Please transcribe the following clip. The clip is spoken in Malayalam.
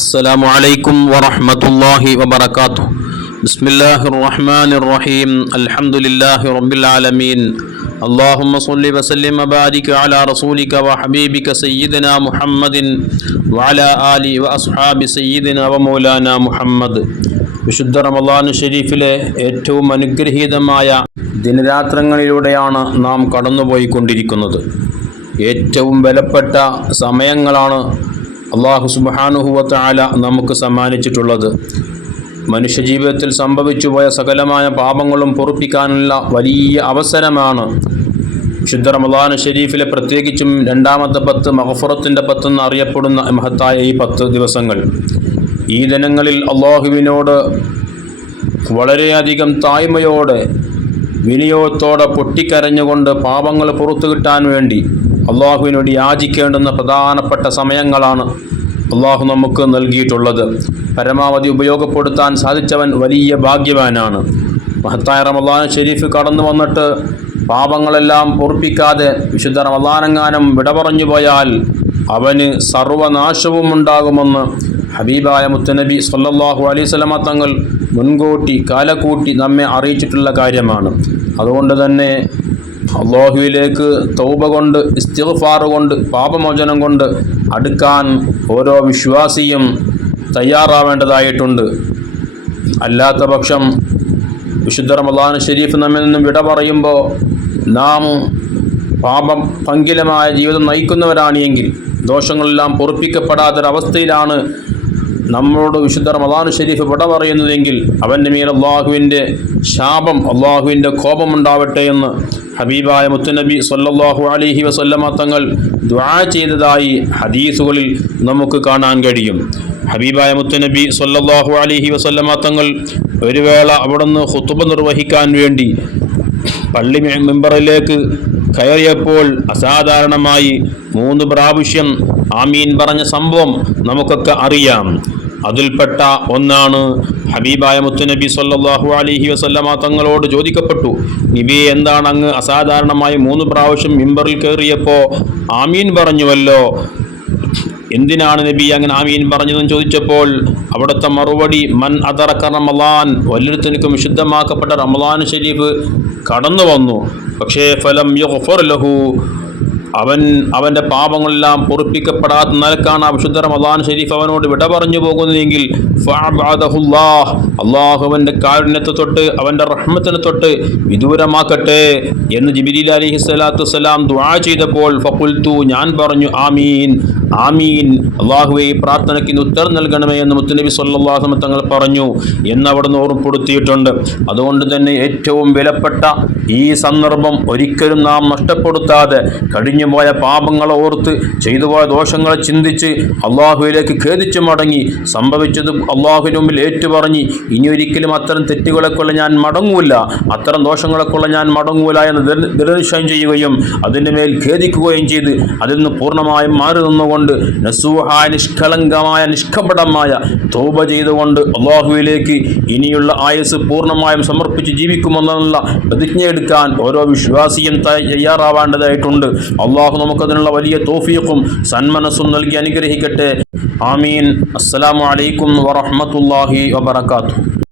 السلام عليكم ورحمة الله وبركاته. بسم الله الرحمن الرحيم. الحمد لله رب العالمين. اللهم صل وسلم وبارك على رسولك وحبيبك سيدنا محمد وعلى آله وأصحاب سيدنا ومولانا محمد. വിശുദ്ധ റമളാൻ ഷരീഫിലെ ഏറ്റവും അനുഗ്രഹീതമായ ദിനരാത്രങ്ങളിലൂടെയാണ് നാം കടന്നുപോയിക്കൊണ്ടിരിക്കുന്നത്. ഏറ്റവും വിലപ്പെട്ട സമയങ്ങളാണ് അല്ലാഹു സുബ്ഹാനഹു വ തആല നമുക്ക് സമ്മാനിച്ചിട്ടുള്ളത്. മനുഷ്യജീവിതത്തിൽ സംഭവിച്ചു പോയ സകലമായ പാപങ്ങളും പൊറുപ്പിക്കാനുള്ള വലിയ അവസരമാണ് വിശുദ്ധ റമളാൻ ഷരീഫിലെ പ്രത്യേകിച്ചും രണ്ടാമത്തെ 10 മഗ്ഫിറത്തിൻ്റെ 10 എന്നറിയപ്പെടുന്ന മഹത്തായ ഈ 10 ദിവസങ്ങൾ. ഈ ദിനങ്ങളിൽ അല്ലാഹുവിനോട് വളരെയധികം താഴ്മയോടെ വിനയത്തോടെ പൊട്ടിക്കരഞ്ഞുകൊണ്ട് പാപങ്ങൾ പുറത്തു കിട്ടാൻ വേണ്ടി അള്ളാഹുവിനോട് യാചിക്കേണ്ടുന്ന പ്രധാനപ്പെട്ട സമയങ്ങളാണ് അള്ളാഹു നമുക്ക് നൽകിയിട്ടുള്ളത്. പരമാവധി ഉപയോഗപ്പെടുത്താൻ സാധിച്ചവൻ വലിയ ഭാഗ്യവാനാണ്. മഹത്തായ റമളാൻ ഷരീഫ് കടന്നു വന്നിട്ട് പാപങ്ങളെല്ലാം പൊറുപ്പിക്കാതെ വിശുദ്ധ റമളാനെങ്ങാനും വിട പറഞ്ഞു പോയാൽ അവന് സർവനാശവും ഉണ്ടാകുമെന്ന് ഹബീബായ മുത്തനബി സല്ലല്ലാഹു അലൈഹി വസല്ലമ തങ്ങൾ മുൻകൂട്ടി കാലക്കൂട്ടി നമ്മെ അറിയിച്ചിട്ടുള്ള കാര്യമാണ്. അതുകൊണ്ട് തന്നെ അല്ലാഹുവിലേക്ക് തൗബ കൊണ്ട്, ഇസ്തിഗ്ഫാർ കൊണ്ട്, പാപമോചനം കൊണ്ട് അടുക്കാൻ ഓരോ വിശ്വാസിയും തയ്യാറാവേണ്ടതായിട്ടുണ്ട്. അല്ലാത്ത പക്ഷം വിശുദ്ധ റമളാൻ ഷരീഫ് നമ്മിൽ നിന്നും വിട പറയുമ്പോൾ നാം പാപം പങ്കിലമായ ജീവിതം നയിക്കുന്നവരാണ് എങ്കിൽ, ദോഷങ്ങളെല്ലാം പൊറുപ്പിക്കപ്പെടാത്തൊരവസ്ഥയിലാണ് നമ്മളോട് വിശുദ്ധ റമളാൻ ഷരീഫ് വിട പറയുന്നതെങ്കിൽ അവൻ്റെ മേൽ അള്ളാഹുവിൻ്റെ ശാപം, അള്ളാഹുവിൻ്റെ കോപമുണ്ടാവട്ടെ എന്ന് ഹബീബായ മുത്തുനബി സല്ലല്ലാഹു അലൈഹി വസല്ലമ തങ്ങൾ ദുആ ചെയ്തതായി ഹദീസുകളിൽ നമുക്ക് കാണാൻ കഴിയും. ഹബീബായ മുത്തുനബി സല്ലല്ലാഹു അലൈഹി വസല്ലമ തങ്ങൾ ഒരു വേള അവിടുന്ന് ഖുതുബ നിർവഹിക്കാൻ വേണ്ടി പള്ളി മിമ്പറിലേക്ക് കയറിയപ്പോൾ അസാധാരണമായി 3 പ്രാവശ്യം ആമീൻ പറഞ്ഞ സംഭവം നമുക്കൊക്കെ അറിയാം. അതിൽപ്പെട്ട ഒന്നാണ് ഹബീബായ മുത്തുനബി സല്ലല്ലാഹു അലൈഹി വസല്ലമ തങ്ങളോട് ചോദിക്കപ്പെട്ടു, നബിയെ, എന്താണ് അങ്ങ് അസാധാരണമായി 3 പ്രാവശ്യം മിമ്പറിൽ കയറിയപ്പോൾ ആമീൻ പറഞ്ഞുവല്ലോ, എന്തിനാണ് നബി അങ്ങനെ ആമീൻ പറഞ്ഞതെന്ന് ചോദിച്ചപ്പോൾ അവിടുത്തെ മറുപടി, മൻ അദറക റമളാൻ, വല്ലൊരുത്തനിക്കും വിശുദ്ധമാക്കപ്പെട്ട റമളാൻ ഷരീഫ് കടന്നു വന്നു, പക്ഷേ ഫലം യുഗ്ഫർ ലഹു, അവൻ്റെ പാപങ്ങളെല്ലാം പൊറുപ്പിക്കപ്പെടാത്ത നിലക്കാണ് വിശുദ്ധ റമളാൻ ഷരീഫ് അവനോട് വിട പറഞ്ഞു പോകുന്നതെങ്കിൽ ഫഅബഅദഹുല്ലാഹ്, അല്ലാഹു അവൻ്റെ കാരുണ്യത്തെ തൊട്ട്, അവൻ്റെ റഹ്മത്തിനെ തൊട്ട് വിദൂരമാക്കട്ടെ എന്ന് ജിബ്രീൽ അലൈഹിസ്സലാത്തു വസ്സലാം ദുആ ചെയ്തപ്പോൾ ഫഖുൽതു, ഞാൻ പറഞ്ഞു ആമീൻ ആമീൻ, അല്ലാഹുവേ ഈ പ്രാർത്ഥനയ്ക്ക് ഉത്തരം നൽകണമേ എന്ന് മുത്തുനബി സല്ലല്ലാഹു അലൈഹി വസല്ലം തങ്ങൾ പറഞ്ഞു എന്ന് അവിടുന്ന് ഓർമ്മപ്പെടുത്തിയിട്ടുണ്ട്. അതുകൊണ്ട് തന്നെ ഏറ്റവും വിലപ്പെട്ട ഈ സന്ദർഭം ഒരിക്കലും നാം നഷ്ടപ്പെടുത്താതെ കഴിഞ്ഞുപോയ പാപങ്ങളെ ഓർത്ത്, ചെയ്തുപോയ ദോഷങ്ങളെ ചിന്തിച്ച് അള്ളാഹുവിലേക്ക് ഖേദിച്ചു മടങ്ങി സംഭവിച്ചത് അള്ളാഹുവിന് മുമ്പിൽ ഏറ്റുപറഞ്ഞ് ഇനി ഒരിക്കലും അത്തരം തെറ്റുകളെക്കൊള്ള ഞാൻ മടങ്ങൂല, അത്തരം ദോഷങ്ങളെക്കൊള്ള ഞാൻ മടങ്ങൂല എന്ന് ദൃഢനിശ്ചയം ചെയ്യുകയും അതിൻ്റെ മേൽ ഖേദിക്കുകയും ചെയ്ത് അതിൽ നിന്ന് പൂർണ്ണമായും മാറി നിന്നുകൊണ്ട് നസൂഹായ, നിഷ്കളങ്കമായ, നിഷ്കപടമായ തൗബ ചെയ്തുകൊണ്ട് അള്ളാഹുവിലേക്ക് ഇനിയുള്ള ആയുസ് പൂർണ്ണമായും സമർപ്പിച്ച് ജീവിക്കുമെന്നുള്ള പ്രതിജ്ഞയെടുക്കാൻ ഓരോ വിശ്വാസിയും തയ്യാറാവേണ്ടതായിട്ടുണ്ട്. അള്ളാഹു നമുക്കതിനുള്ള വലിയ തൗഫീഖും സന്മനസ്സും നൽകി അനുഗ്രഹിക്കട്ടെ. ആമീൻ. അസ്സലാമു അലൈക്കും വറഹ്മത്തുള്ളാഹി വബറകാതുഹു.